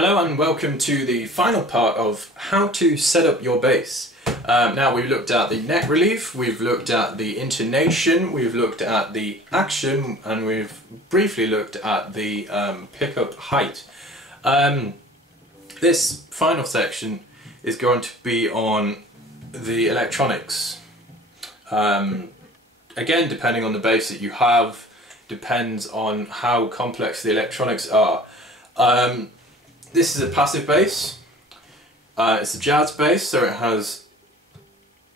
Hello and welcome to the final part of how to set up your bass. Now we've looked at the neck relief, we've looked at the intonation, we've looked at the action, and we've briefly looked at the pickup height. This final section is going to be on the electronics. Again, depending on the bass that you have, depends on how complex the electronics are. This is a passive bass. It's a jazz bass, so it has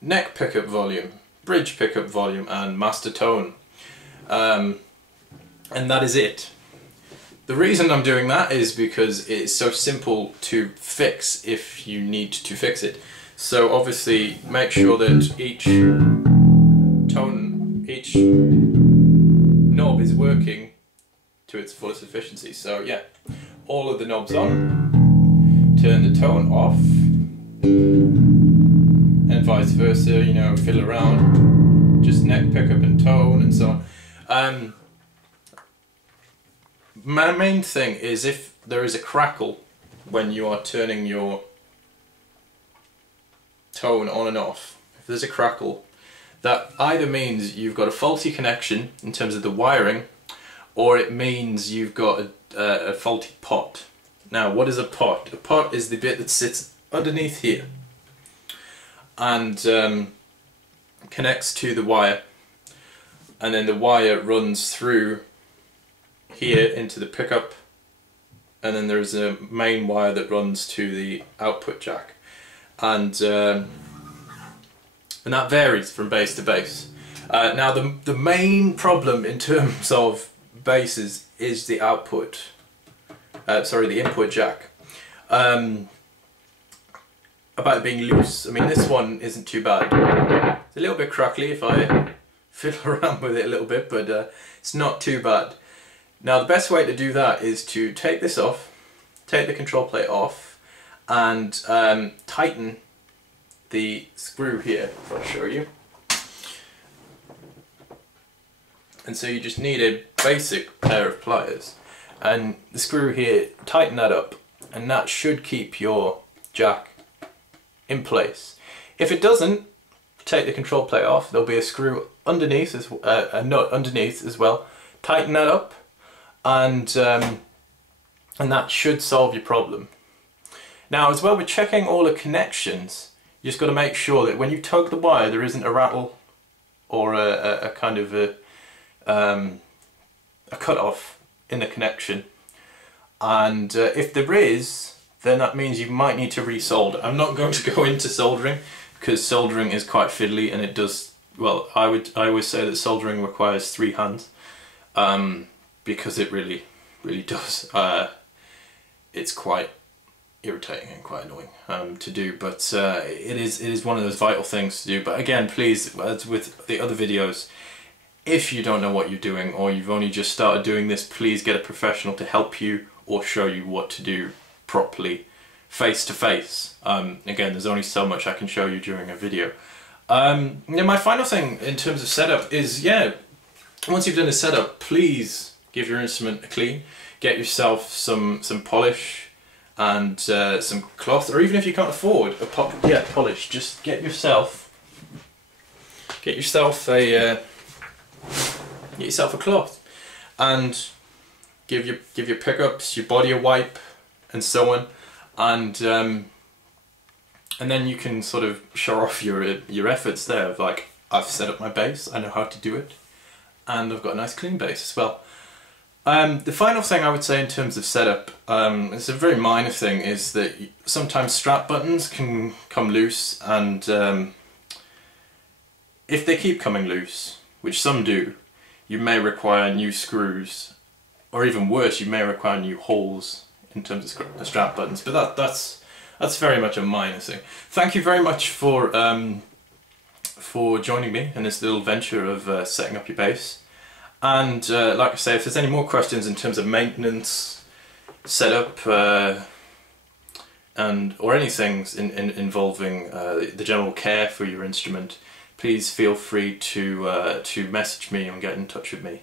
neck pickup volume, bridge pickup volume, and master tone. And that is it. The reason I'm doing that is because it's so simple to fix if you need to fix it. So obviously make sure that each tone, each knob is working to its fullest efficiency. So yeah, all of the knobs on, turn the tone off, and vice versa, you know, fiddle around, just neck pickup and tone and so on. My main thing is if there is a crackle when you are turning your tone on and off, if there's a crackle, that either means you've got a faulty connection in terms of the wiring, or it means you've got a faulty pot. Now, what is a pot? A pot is the bit that sits underneath here and connects to the wire, and then the wire runs through here into the pickup, and then there's a main wire that runs to the output jack, and that varies from bass to bass. Now the main problem in terms of basses is the output, the input jack. About it being loose, I mean this one isn't too bad. It's a little bit crackly if I fiddle around with it a little bit, but it's not too bad. Now the best way to do that is to take this off, take the control plate off, and tighten the screw here, if I'll show you. And so you just need a basic pair of pliers, and the screw here, tighten that up, and that should keep your jack in place. If it doesn't, take the control plate off, there'll be a screw underneath, a nut underneath as well. Tighten that up, and that should solve your problem. Now as well, with checking all the connections, you just got to make sure that when you tug the wire there isn't a rattle or a kind of a cut off in the connection, and if there is, then that means you might need to re-solder. I'm not going to go into soldering because soldering is quite fiddly, and it does, well, I always say that soldering requires 3 hands, because it really does. It's quite irritating and quite annoying to do, but it is one of those vital things to do. But again, please, as with the other videos, if you don't know what you're doing, or you've only just started doing this, please get a professional to help you or show you what to do properly face to face. Again, there's only so much I can show you during a video. My final thing in terms of setup is, yeah, once you've done a setup, please give your instrument a clean. Get yourself some polish and some cloth, or even if you can't afford a polish, just get yourself a cloth, and give your pickups, your body a wipe, and so on, and then you can sort of show off your efforts there of like, I've set up my bass, I know how to do it, and I've got a nice clean bass as well. The final thing I would say in terms of setup, it's a very minor thing, is that sometimes strap buttons can come loose, and if they keep coming loose, which some do, you may require new screws, or even worse, you may require new holes in terms of strap buttons. But that's very much a minor thing. Thank you very much for joining me in this little venture of setting up your bass. And like I say, if there's any more questions in terms of maintenance, setup, or anything involving the general care for your instrument, please feel free to message me and get in touch with me.